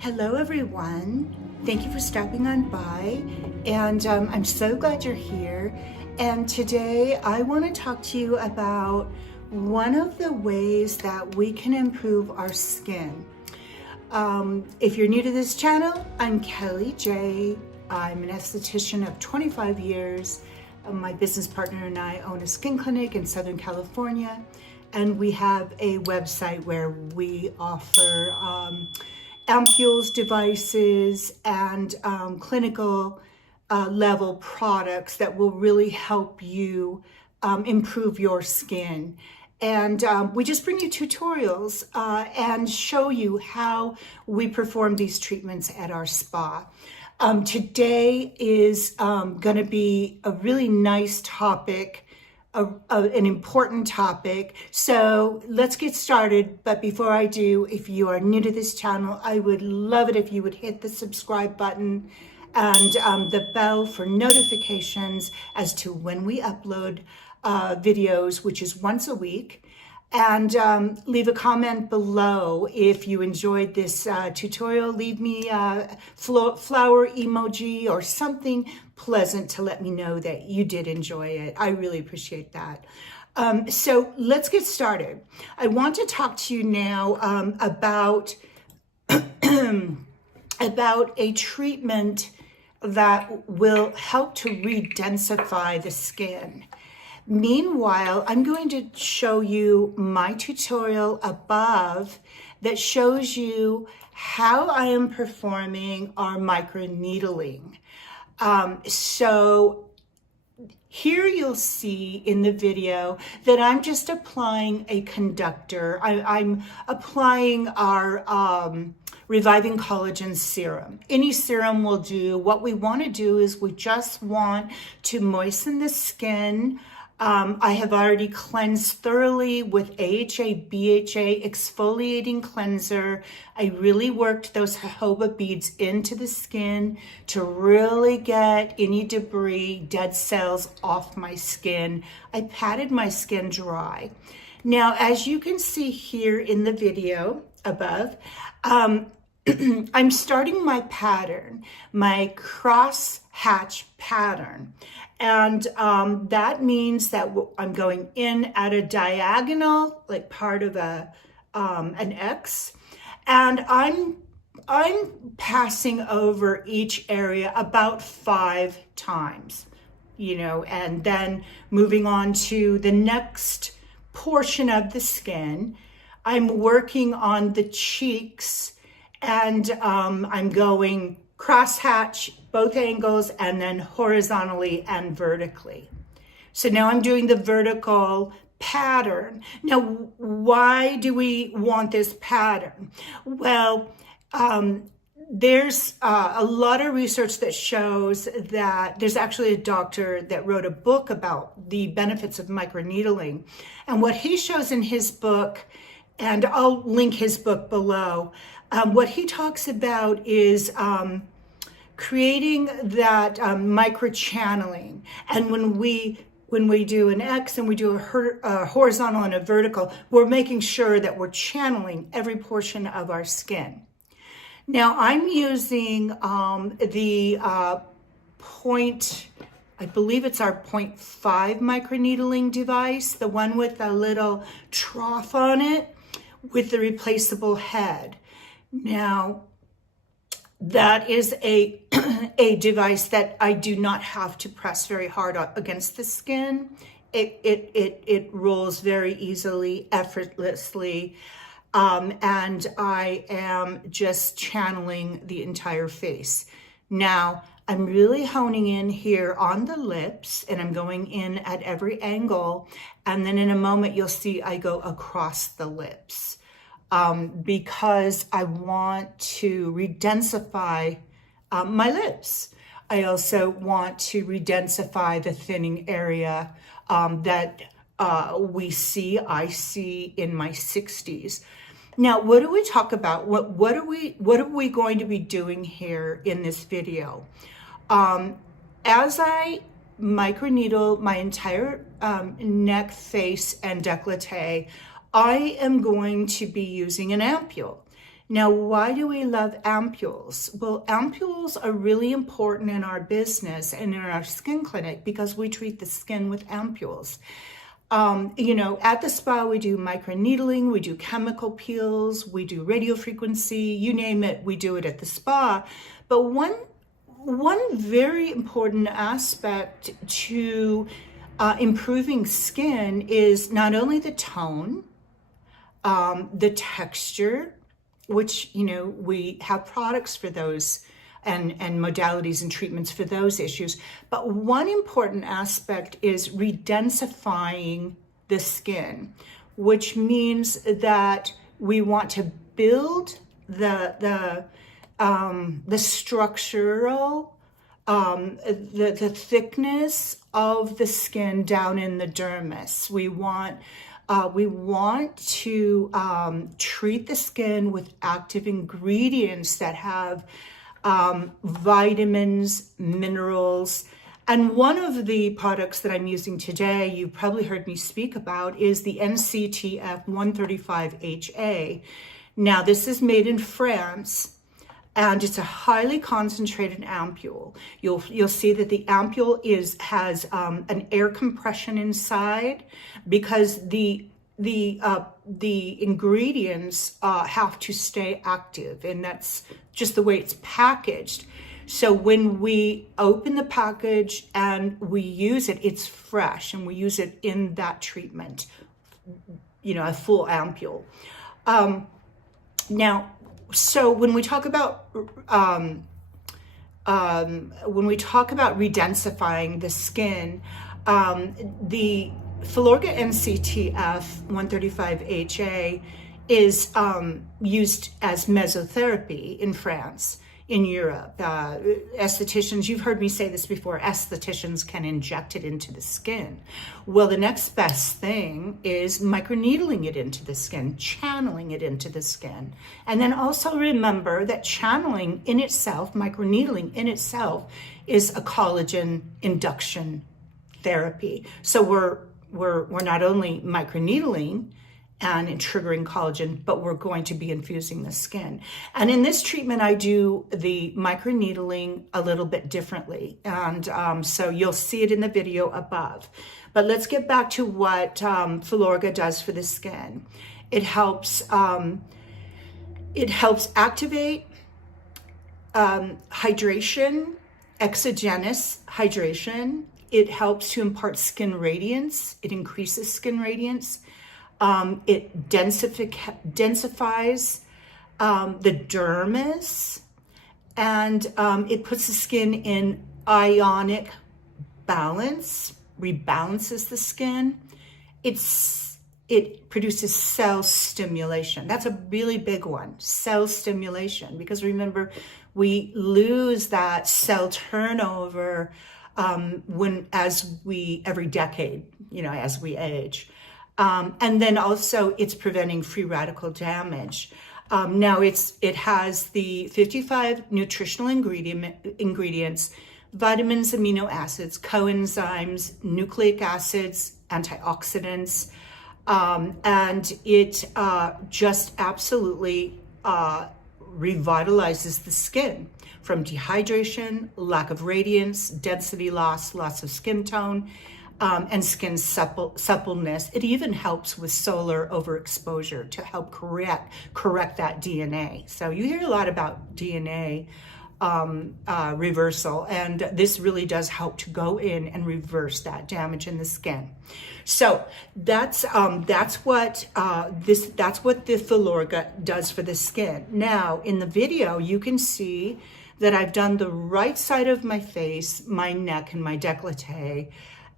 Hello everyone, thank you for stopping on by, and I'm so glad you're here. And today I want to talk to you about one of the ways that we can improve our skin. If you're new to this channel, I'm Kelly J. I'm an esthetician of 25 years. My business partner and I own a skin clinic in Southern California, and we have a website where we offer ampules, devices, and clinical level products that will really help you improve your skin. And we just bring you tutorials and show you how we perform these treatments at our spa. Today is going to be a really nice topic, an important topic. So let's get started. But before I do, if you are new to this channel, I would love it if you would hit the subscribe button and the bell for notifications as to when we upload videos, which is once a week. And leave a comment below if you enjoyed this tutorial. Leave me a flower emoji or something pleasant to let me know that you did enjoy it. I really appreciate that. So let's get started. I want to talk to you now about, about a treatment that will help to redensify the skin. Meanwhile, I'm going to show you my tutorial above that shows you how I am performing our microneedling. So here you'll see in the video that I'm just applying a conductor. I'm applying our Reviving Collagen serum. Any serum will do. What we want to do is we just want to moisten the skin. I have already cleansed thoroughly with AHA, BHA exfoliating cleanser. I really worked those jojoba beads into the skin to really get any debris, dead cells off my skin. I patted my skin dry. Now, as you can see here in the video above, I'm starting my pattern, my cross hatch pattern. And that means that I'm going in at a diagonal, like part of an X, and I'm passing over each area about 5 times, you know, and then moving on to the next portion of the skin. I'm working on the cheeks, and I'm going crosshatch, both angles, and then horizontally and vertically. So now I'm doing the vertical pattern. Now, why do we want this pattern? Well, there's a lot of research that shows that there's actually a doctor that wrote a book about the benefits of microneedling. And what he shows in his book, and I'll link his book below, what he talks about is creating that micro-channeling. And when we do an X and we do a horizontal and a vertical, we're making sure that we're channeling every portion of our skin. Now I'm using the I believe it's our 0.5 microneedling device, the one with a little trough on it with the replaceable head. Now, that is a device that I do not have to press very hard against the skin. It rolls very easily, effortlessly, and I am just channeling the entire face. Now, I'm really honing in here on the lips, and I'm going in at every angle, and then in a moment you'll see I go across the lips. Because I want to redensify my lips. I also want to redensify the thinning area that I see in my 60s. Now, what do we talk about? What are we going to be doing here in this video? As I microneedle my entire neck, face, and décolleté, I am going to be using an ampule. Now, why do we love ampules? Well, ampules are really important in our business and in our skin clinic because we treat the skin with ampules. You know, at the spa, we do microneedling, we do chemical peels, we do radio frequency, you name it, we do it at the spa. But one very important aspect to improving skin is not only the tone, the texture, which, you know, we have products for those and modalities and treatments for those issues. But one important aspect is redensifying the skin, which means that we want to build the structural, the thickness of the skin down in the dermis. We want to treat the skin with active ingredients that have vitamins, minerals. And one of the products that I'm using today, you've probably heard me speak about, is the NCTF 135HA. Now, this is made in France, and it's a highly concentrated ampule. You'll see that the ampule has an air compression inside because the ingredients have to stay active, and that's just the way it's packaged. So when we open the package and we use it, it's fresh, and we use it in that treatment, you know, a full ampule. Now, so when we talk about redensifying the skin, the Filorga NCTF 135HA is used as mesotherapy in France, in Europe. Aestheticians, you've heard me say this before, aestheticians can inject it into the skin. Well, the next best thing is microneedling it into the skin, channeling it into the skin. And then also remember that channeling in itself, microneedling in itself, is a collagen induction therapy. So we're not only microneedling and triggering collagen, but we're going to be infusing the skin. And in this treatment, I do the microneedling a little bit differently. And so you'll see it in the video above. But let's get back to what Filorga does for the skin. It helps activate hydration, exogenous hydration. It helps to impart skin radiance. It increases skin radiance. It densifies the dermis, and it puts the skin in ionic balance, rebalances the skin. It produces cell stimulation. That's a really big one, cell stimulation, because remember, we lose that cell turnover every decade, you know, as we age. And then also it's preventing free radical damage. Now it has the 55 nutritional ingredients, vitamins, amino acids, coenzymes, nucleic acids, antioxidants, and it just absolutely revitalizes the skin from dehydration, lack of radiance, density loss, loss of skin tone, and skin suppleness. It even helps with solar overexposure to help correct that DNA. So you hear a lot about DNA reversal, and this really does help to go in and reverse that damage in the skin. So that's what the Filorga does for the skin. Now in the video, you can see that I've done the right side of my face, my neck, and my décolleté.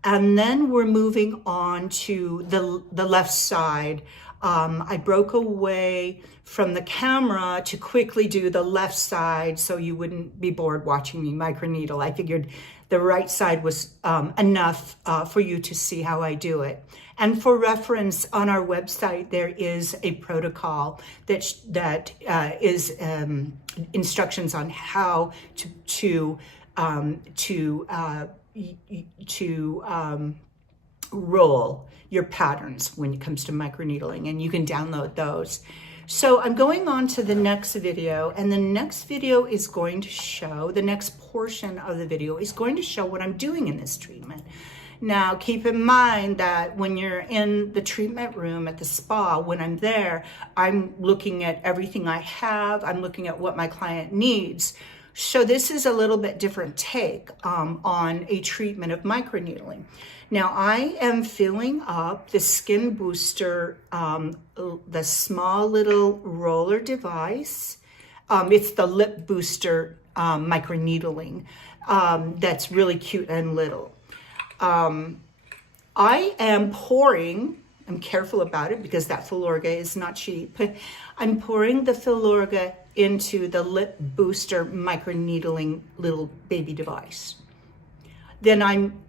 And then we're moving on to the left side. I broke away from the camera to quickly do the left side so you wouldn't be bored watching me microneedle. I figured the right side was enough for you to see how I do it. And for reference, on our website, there is a protocol that is instructions on how to roll your patterns when it comes to microneedling, and you can download those. So I'm going on to the next video, and the next video is going to show, the next portion of the video is going to show what I'm doing in this treatment. Now, keep in mind that when you're in the treatment room at the spa, when I'm there, I'm looking at everything I have. I'm looking at what my client needs. So this is a little bit different take on a treatment of microneedling. Now, I am filling up the Skin Booster, the small little roller device. It's the Lip Booster microneedling that's really cute and little. I am pouring, I'm careful about it because that Filorga is not cheap. I'm pouring the Filorga into the Lip Booster microneedling little baby device. Then I'm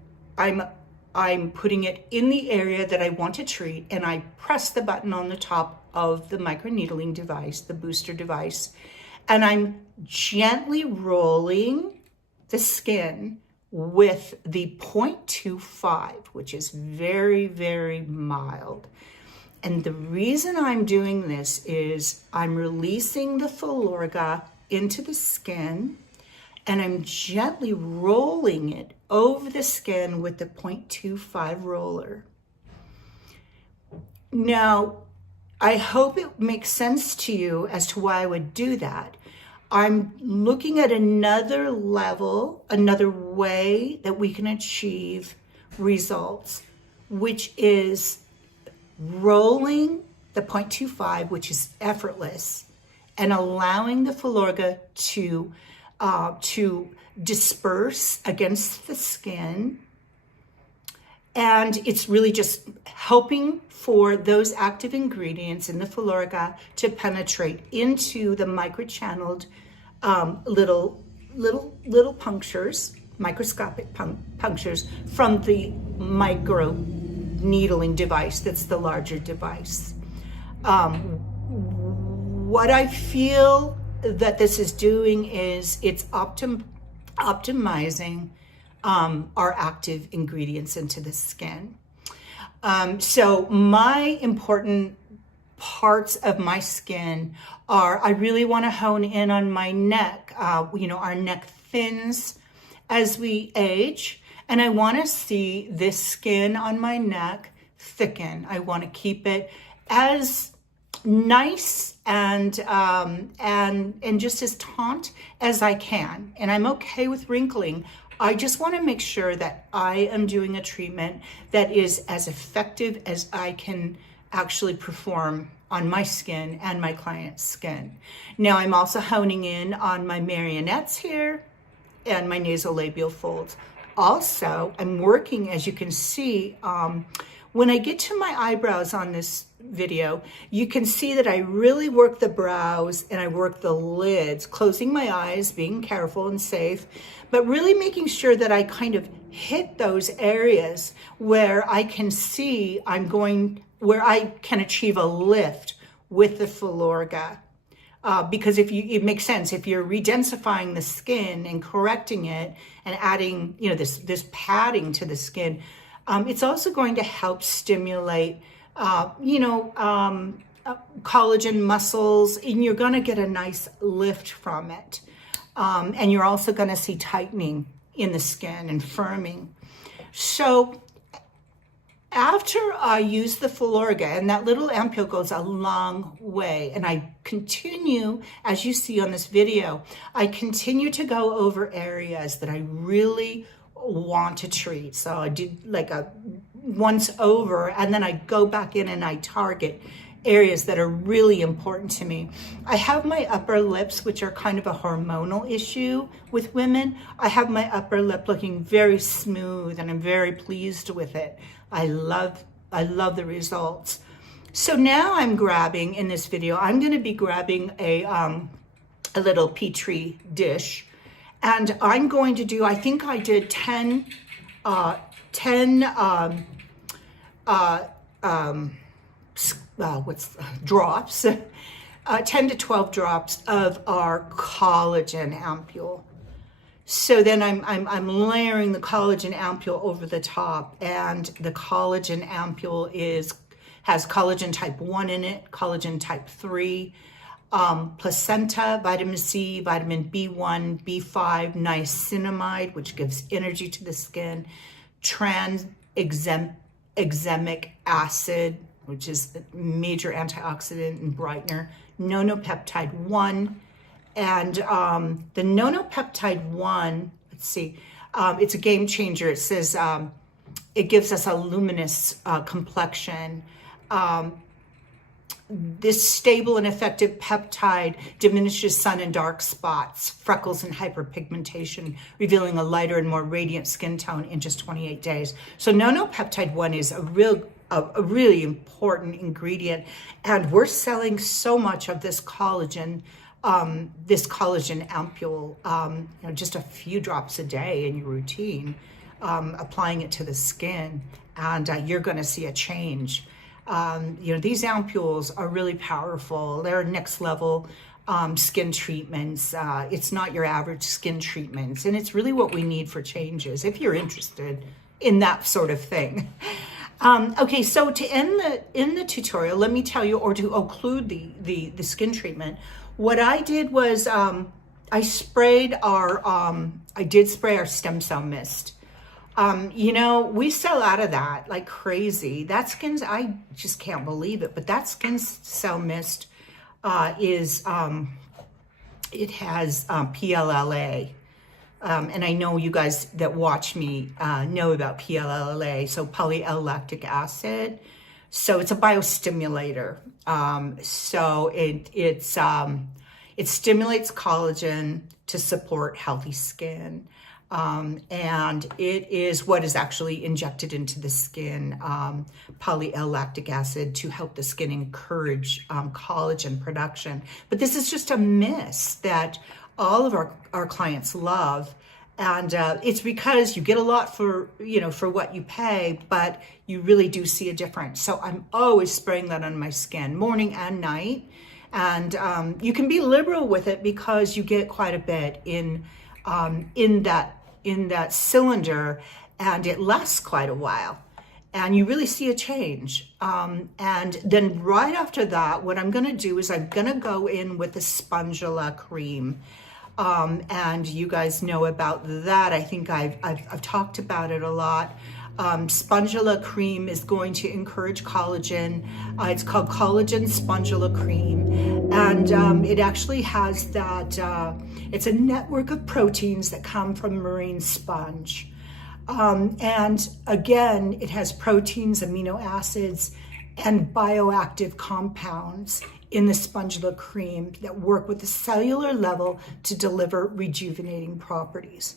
putting it in the area that I want to treat, and I press the button on the top of the microneedling device, the booster device, and I'm gently rolling the skin with the 0.25, which is very, very mild. And the reason I'm doing this is I'm releasing the Filorga into the skin, and I'm gently rolling it over the skin with the 0.25 roller. Now, I hope it makes sense to you as to why I would do that. I'm looking at another level, another way that we can achieve results, which is rolling the 0.25, which is effortless, and allowing the Filorga to disperse against the skin. And it's really just helping for those active ingredients in the Filorga to penetrate into the microchanneled little punctures, microscopic punctures from the micro needling device that's the larger device. What I feel that this is doing is it's optimizing our active ingredients into the skin. So my important parts of my skin are, I really want to hone in on my neck. Our neck thins as we age, and I want to see this skin on my neck thicken. I want to keep it as nice and just as taut as I can. And I'm okay with wrinkling. I just want to make sure that I am doing a treatment that is as effective as I can actually perform on my skin and my client's skin. Now, I'm also honing in on my marionettes here and my nasolabial folds. Also, I'm working, as you can see, when I get to my eyebrows on this video, you can see that I really work the brows and I work the lids, closing my eyes, being careful and safe, but really making sure that I kind of hit those areas where I can see where I can achieve a lift with the Filorga. Because it makes sense, if you're redensifying the skin and correcting it and adding, this padding to the skin, it's also going to help stimulate, collagen muscles, and you're going to get a nice lift from it. And you're also going to see tightening in the skin and firming. So after I use the Filorga, and that little ampule goes a long way, and I continue, as you see on this video, I continue to go over areas that I really want to treat. So I did like a once over, and then I go back in and I target areas that are really important to me. I have my upper lips, which are kind of a hormonal issue with women. I have my upper lip looking very smooth, and I'm very pleased with it. I love the results. So now I'm grabbing, in this video, I'm going to be grabbing a little Petri dish, and I'm going to do, I think I did 10 drops, 10 to 12 drops of our collagen ampule. So then I'm layering the collagen ampule over the top, and the collagen ampule is Has collagen type 1 in it, collagen type 3, placenta, vitamin C, vitamin B1, B5, niacinamide, which gives energy to the skin, tranexamic acid, which is a major antioxidant and brightener, nonopeptide 1, and the nonopeptide 1, let's see, it's a game changer. It says it gives us a luminous complexion. This stable and effective peptide diminishes sun and dark spots, freckles, and hyperpigmentation, revealing a lighter and more radiant skin tone in just 28 days. So nonopeptide 1 is a really important ingredient, and we're selling so much of this collagen ampule, just a few drops a day in your routine, applying it to the skin, and you're going to see a change. These ampules are really powerful. They're next level skin treatments. It's not your average skin treatments, and it's really what we need for changes if you're interested in that sort of thing. Okay, so to end the tutorial, let me tell you, or to conclude the skin treatment, what I did was I did spray our stem cell mist. We sell out of that like crazy. That skin's, I just can't believe it, but that skin cell mist it has PLLA. And I know you guys that watch me know about PLLA, so polylactic acid. So it's a biostimulator. So it stimulates collagen to support healthy skin. And it is what is actually injected into the skin, polylactic acid, to help the skin encourage collagen production. But this is just a mist that all of our clients love. And it's because you get a lot for what you pay, but you really do see a difference. So I'm always spraying that on my skin, morning and night. And you can be liberal with it because you get quite a bit in that cylinder, and it lasts quite a while, and you really see a change. And then right after that, what I'm going to do is I'm going to go in with the Sponga cream. And you guys know about that. I think I've talked about it a lot. Sponga cream is going to encourage collagen. It's called Collagen Sponga cream, and it actually has that. It's a network of proteins that come from marine sponge, and again, it has proteins, amino acids, and bioactive compounds in the Sponga cream that work with the cellular level to deliver rejuvenating properties,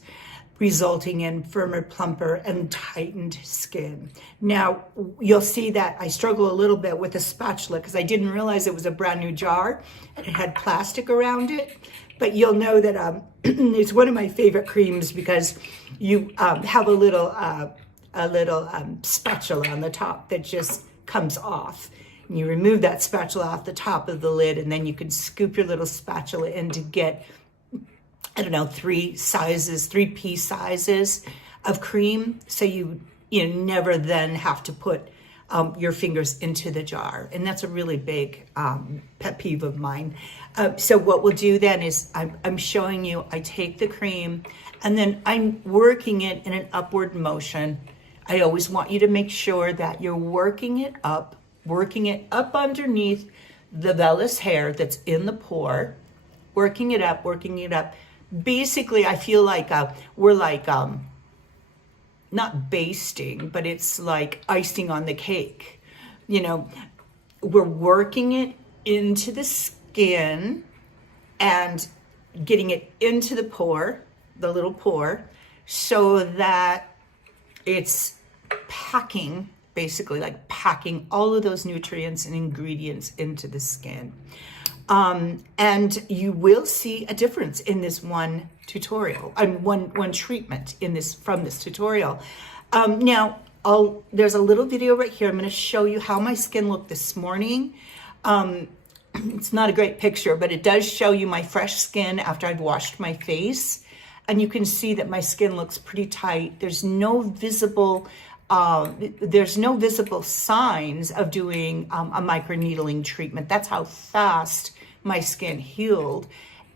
resulting in firmer, plumper, and tightened skin. Now, you'll see that I struggle a little bit with a spatula because I didn't realize it was a brand new jar and it had plastic around it. But you'll know that it's one of my favorite creams because you have a little spatula on the top that just comes off. And you remove that spatula off the top of the lid, and then you can scoop your little spatula in to get, I don't know, 3 piece sizes of cream. So you never then have to put your fingers into the jar. And that's a really big pet peeve of mine. So what we'll do then is I'm showing you, I take the cream and then I'm working it in an upward motion. I always want you to make sure that you're working it up underneath the vellus hair that's in the pore, working it up. Basically, I feel like we're like, not basting, but it's like icing on the cake. We're working it into the skin and getting it into the pore, the little pore, so that it's packing, basically like packing all of those nutrients and ingredients into the skin. And you will see a difference in this one tutorial, one treatment from this tutorial. Now, there's a little video right here. I'm going to show you how my skin looked this morning. It's not a great picture, but it does show you my fresh skin after I've washed my face. And you can see that my skin looks pretty tight. There's no visible there's no visible signs of doing a microneedling treatment. That's how fast my skin healed.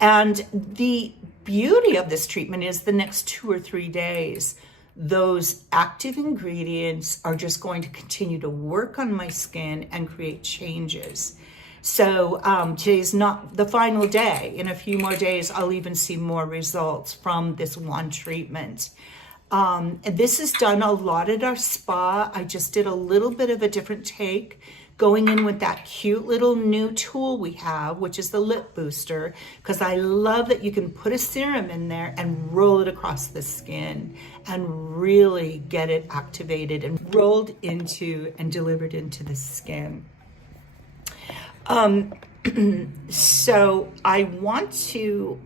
And the beauty of this treatment is the next 2 or 3 days, those active ingredients are just going to continue to work on my skin and create changes. So today's not the final day. In a few more days, I'll even see more results from this one treatment. And this is done a lot at our spa. I just did a little bit of a different take, going in with that cute little new tool we have, which is the lip booster, because I love that you can put a serum in there and roll it across the skin and really get it activated and rolled into and delivered into the skin. So I want to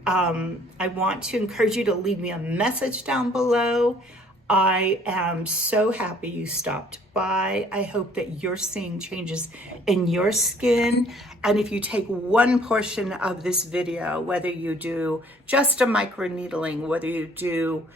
encourage you to leave me a message down below. I am so happy you stopped by. I hope that you're seeing changes in your skin. And if you take one portion of this video, whether you do just a microneedling, whether you do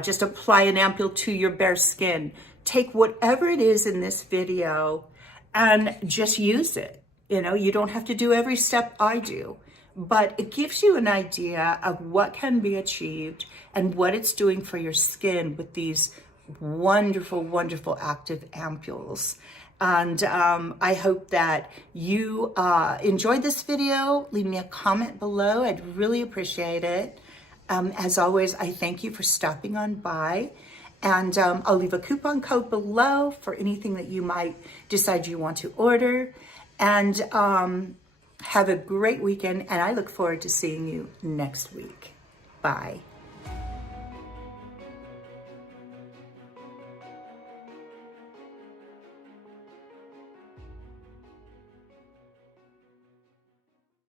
just apply an ampule to your bare skin, take whatever it is in this video and just use it. You know, you don't have to do every step I do, but it gives you an idea of what can be achieved and what it's doing for your skin with these wonderful, wonderful active ampules. And I hope that you enjoyed this video. Leave me a comment below. I'd really appreciate it. As always, I thank you for stopping on by. And I'll leave a coupon code below for anything that you might decide you want to order. And have a great weekend, and I look forward to seeing you next week. Bye.